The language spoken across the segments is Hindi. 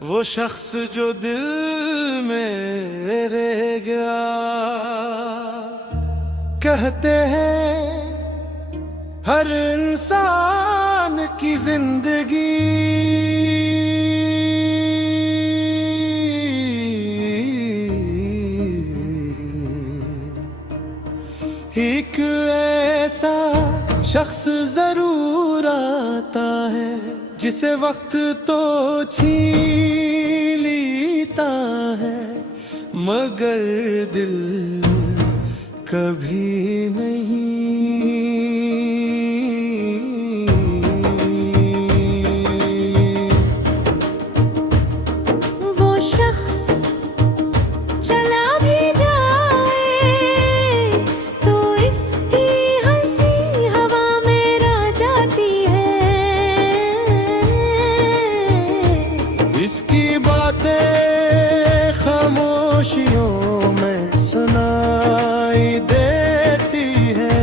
वो शख्स जो दिल में रह गया। कहते हैं हर इंसान की जिंदगी एक ऐसा शख्स जरूर आता है जिसे वक्त तो छीन लेता है, मगर दिल कभी नहीं। वो शख्स चला भी जाए तो इसकी हंसी हवा में रह जाती है। इसकी बातें खामोशियों में सुनाई देती है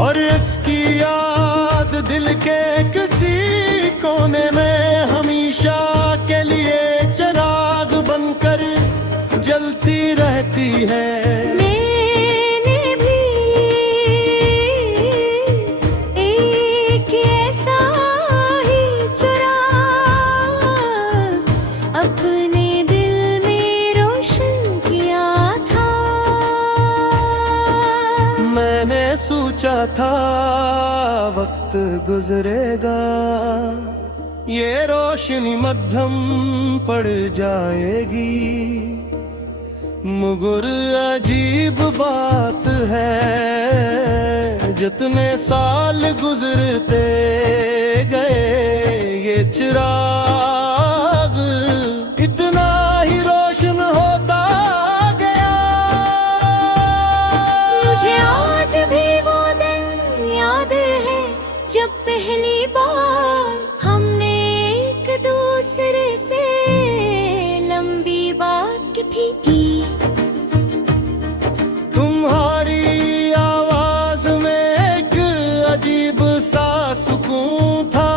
और इसकी याद दिल के किसी कोने में हमेशा के लिए चिराग बनकर जलती रहती है। मैंने भी एक ऐसा ही चिराग अपने दिल में रोशन किया था। मैंने सोचा था वक्त गुजरेगा, ये रोशनी मध्यम पड़ जाएगी, मगर अजीब बात है जितने साल गुजरते गए ये चिराग इतना ही रोशन होता गया। मुझे आज भी वो दिन याद है जब पहली बार हमने एक दूसरे से लंबी बात की। तुम्हारी आवाज में एक अजीब सा सुकून था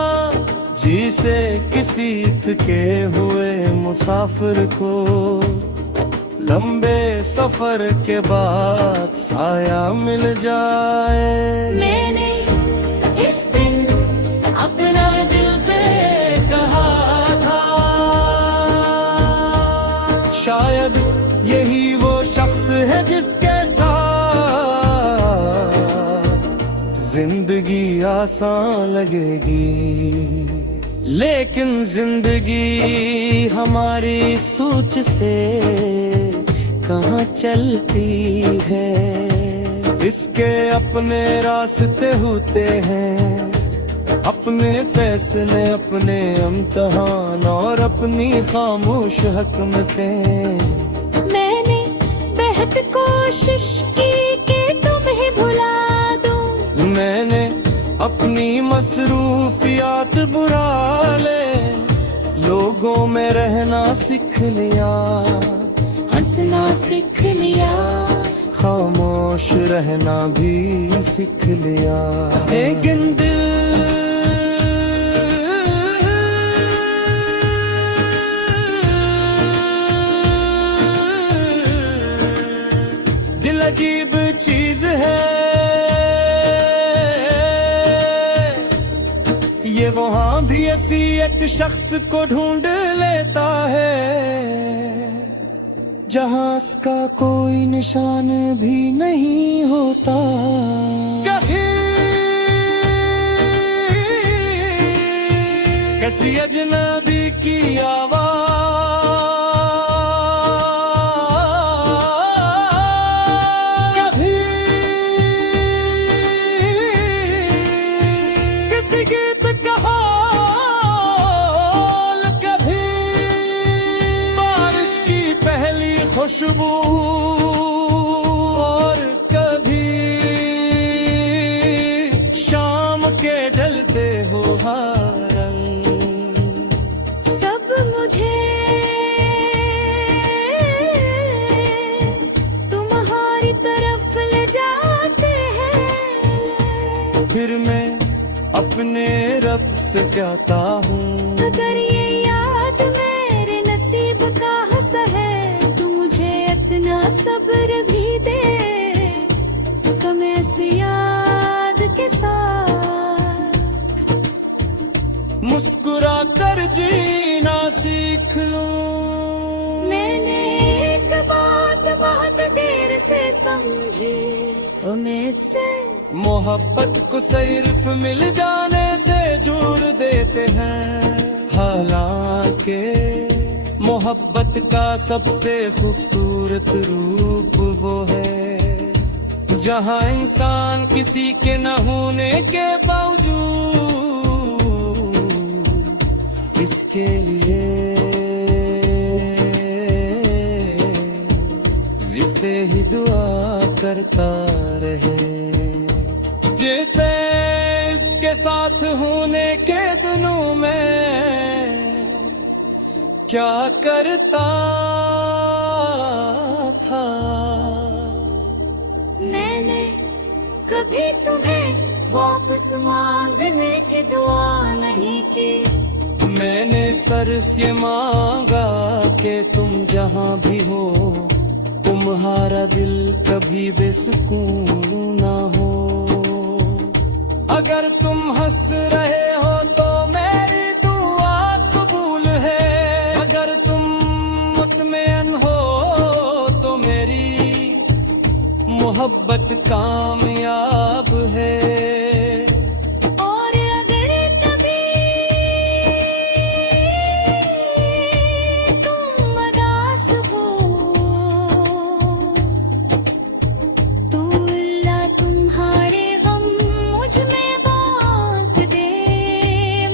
जिसे किसी थके हुए मुसाफिर को लंबे सफर के बाद साया मिल जाए। मैंने इस दिन अपना दिल से कहा था शायद यही वो शख्स है जिसके साथ जिंदगी आसान लगेगी, लेकिन जिंदगी हमारी सोच से कहाँ चलती है। इसके अपने रास्ते होते हैं, अपने फैसले, अपने इम्तिहान और अपनी खामोश हकमतें। मैंने बेहद कोशिश की कि तुम्हें भुला दूं। मैंने अपनी मसरूफियात बुरा ले लोगों में रहना सीख लिया, हंसना सीख लिया, खामोश रहना भी सीख लिया। लेकिन दिल अजीब चीज है, ये वहां भी ऐसी एक शख्स को ढूंढ लेता है जहां उसका कोई निशान भी नहीं होता। कहीं किसी अजनबी की आवाज कभी किसी गीत का हाल, कभी बारिश की पहली खुशबू और कभी शाम के ढलते हो रंग। सब मुझे तुम्हारी तरफ ले जाते हैं। फिर मैं अपने रब से कहता हूँ अगर ये याद मैं मुस्कुरा कर जीना सीख लूं। मैंने एक बात बहुत देर से समझी, उम्मीद से मोहब्बत को सिर्फ मिल जाने से जोड़ देते हैं। हालांकि मोहब्बत का सबसे खूबसूरत रूप वो है जहां इंसान किसी के न होने के बावजूद इसके लिए इसे ही दुआ करता रहे। जैसे इसके साथ होने के दिनों में क्या करता था। मैंने कभी तुम्हें वापस मांगने की दुआ नहीं की। मैंने सिर्फ ये मांगा कि तुम जहां भी हो तुम्हारा दिल कभी बेसुकून ना हो। अगर तुम हंस रहे हो तो मेरी दुआ कबूल है। अगर तुम मुतमईन हो तो मेरी मोहब्बत कामयाब है। और अगर कभी तुम उदास हो तो अल्लाह तुम्हारे गम मुझ में बांट दे,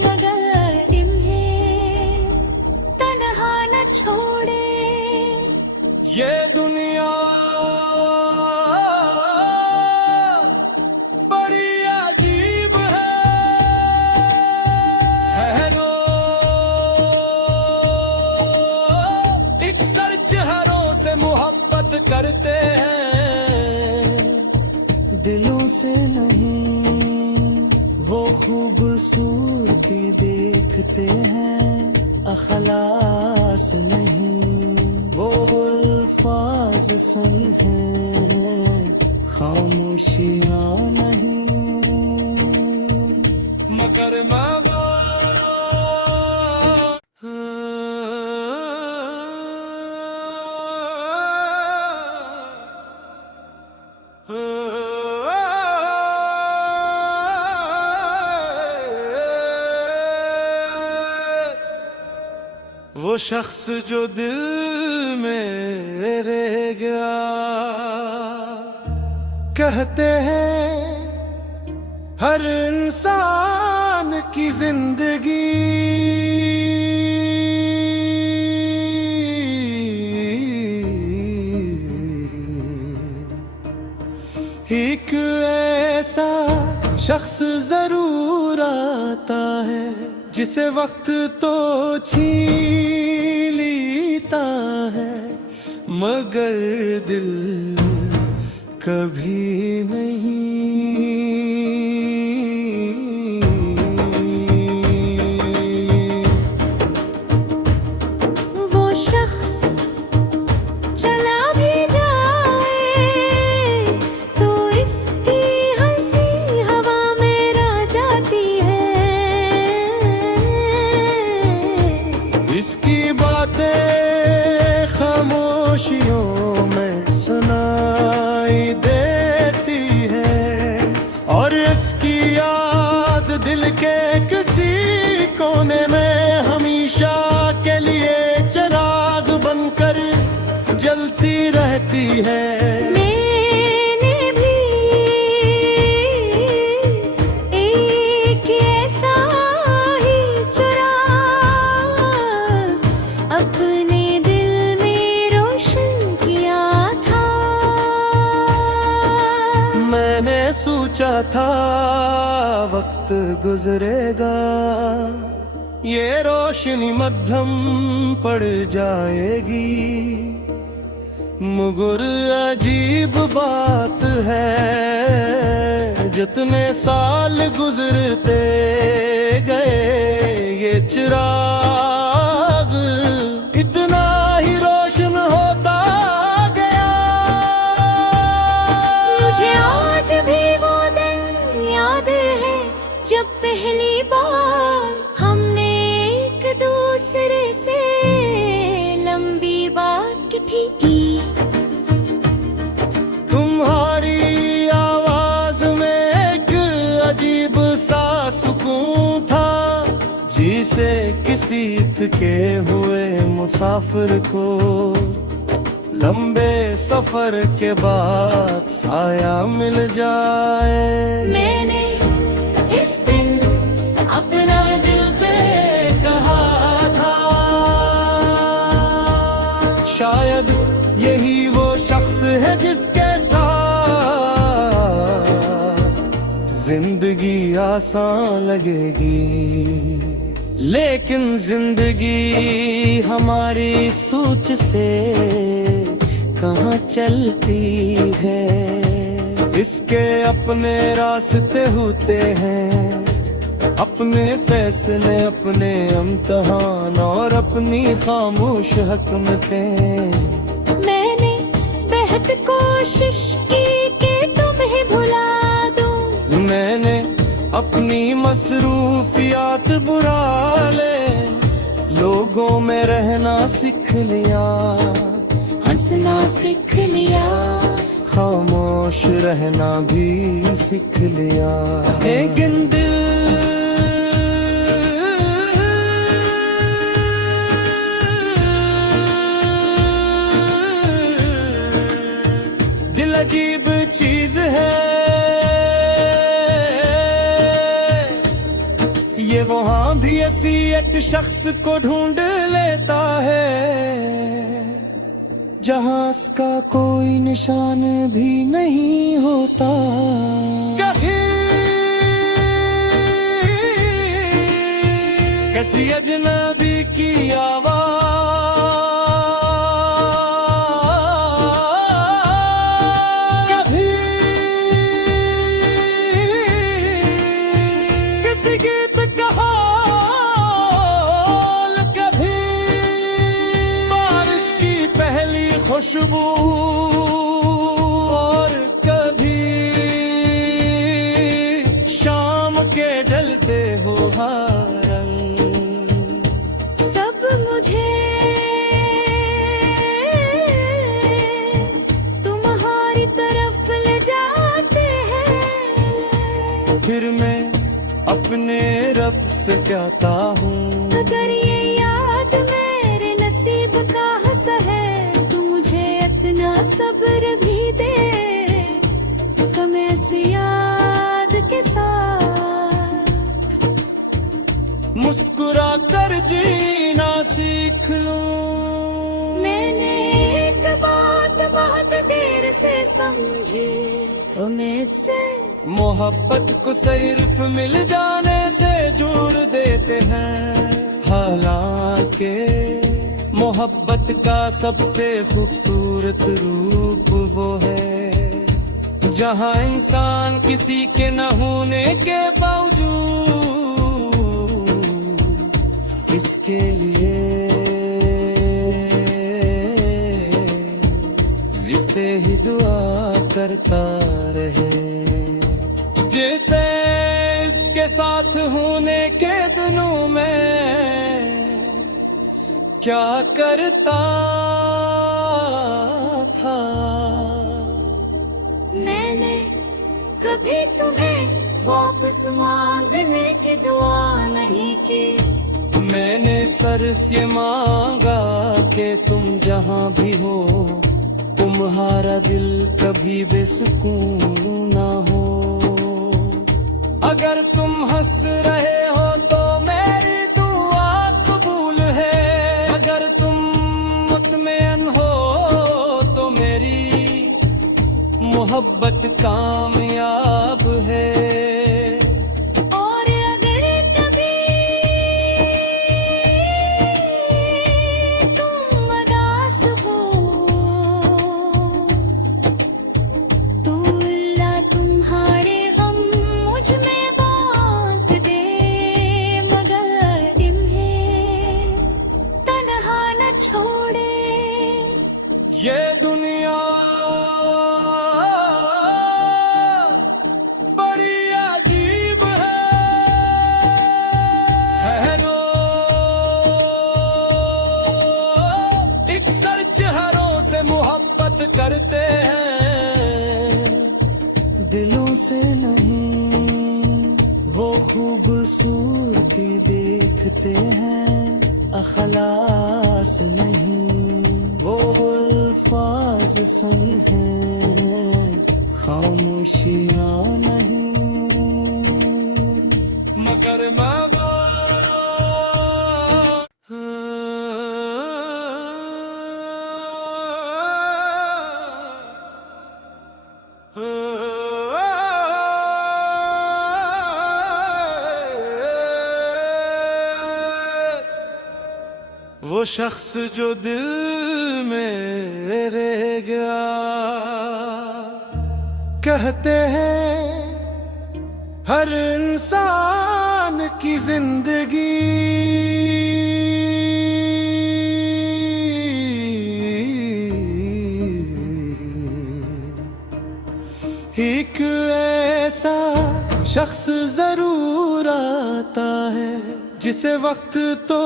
मगर इन्हें तन्हा न छोड़े। ये दुनिया बड़ी अजीब है रो। एक सर चेहरों से मोहब्बत करते हैं दिलों से नहीं। वो खूबसूरती देखते हैं अखलास नहीं। वो अल्फाज सही हैं खामोशियां नहीं। मगर वो शख्स जो दिल में रह गया, कहते हैं हर इंसान की जिंदगी एक ऐसा शख्स जरूर आता है जिसे वक्त तो छीन लेता है मगर दिल कभी नहीं। वो शख्स चला भी जाए तो इसकी हंसी हवा में रह जाती है। इसकी बातें खामोशियों में सुनाई देती है और इसकी याद दिल के किसी कोने में हमेशा के लिए चिराग बनकर जलती रहती है। मैंने भी एक ऐसा ही चिराग अपने दिल में रोशन किया था। मैंने सोचा था वक्त गुजरेगा ये रोशनी मध्यम पड़ जाएगी मगर अजीब बात है जितने साल गुजरते गए ये चिराग इतना ही रोशन होता गया। मुझे आज भी वो दिन याद है जब पहली बार हमने की। तुम्हारी आवाज में एक अजीब सा सुकून था, जिसे किसी थके हुए मुसाफिर को लंबे सफर के बाद साया मिल जाए। मैंने इस दिन अपना दिल से कहा था, शायद यही वो शख्स है जिसके साथ जिंदगी आसान लगेगी। लेकिन जिंदगी हमारी सोच से कहाँ चलती है। इसके अपने रास्ते होते हैं, अपने फैसले, अपने इम्तिहान और अपनी खामोश हकमतें। मैंने बेहद कोशिश की कि तुम्हें भुला दूं। मैंने अपनी मसरूफियात बुरा ले लोगों में रहना सीख लिया, हंसना सीख लिया, खामोश रहना भी सीख लिया। लेकिन दिल अजीब चीज है, ये वहां भी ऐसी एक शख्स को ढूंढ लेता है, जहां उसका कोई निशान भी नहीं होता। किसी अजनबी की आवाज़, कभी किसी गीत का हाल, कभी बारिश की पहली खुशबू, और कभी शाम के ढलते हो रंग। सब मुझे तुम्हारी तरफ ले जाते हैं। फिर मैं अपने रब से कहता हूँ, अगर ये याद मेरे नसीब का हंसा है, तो मुझे इतना सब्र भी दे, कम ऐसी याद के साथ मुस्कुरा कर जीना सीख लूं। मैंने एक बात बहुत देर से समझी, उम्मीद से मोहब्बत को सिर्फ मिल जाने से जोड़ देते हैं, हालांकि मोहब्बत का सबसे खूबसूरत रूप वो है, जहां इंसान किसी के न होने के बावजूद इसके लिए इसे ही दुआ करता रहे। जैसे इसके साथ होने के दिनों में क्या करता था। मैंने कभी तुम्हें वापस मांगने की दुआ नहीं की। मैंने सिर्फ ये मांगा कि तुम जहां भी हो, तुम्हारा दिल कभी बेसुकून ना हो। अगर तुम हंस रहे हो तो मेरी दुआ कबूल है, अगर तुम मुतमईन हो तो मेरी मोहब्बत कामयाब है। और अगर कभी तुम उदास हो, तो अल्लाह तुम्हारे गम मुझ में बांट दे, मगर इन्हें तन्हा न छोड़े। ये दुनिया बड़ी अजीब है रो एक सर चेहरों से बात करते हैं दिलों से नहीं, वो खूबसूरती देखते हैं अखलास नहीं, वो अल्फाज सही हैं खामोशियां नहीं, मगर मैं वो शख्स जो दिल में रह गया, कहते हैं हर इंसान की जिंदगी एक ऐसा शख्स जरूर आता है जिसे वक्त तो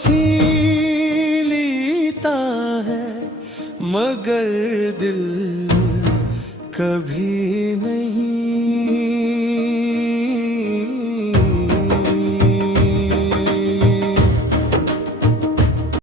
छीन लेता है, मगर दिल कभी नहीं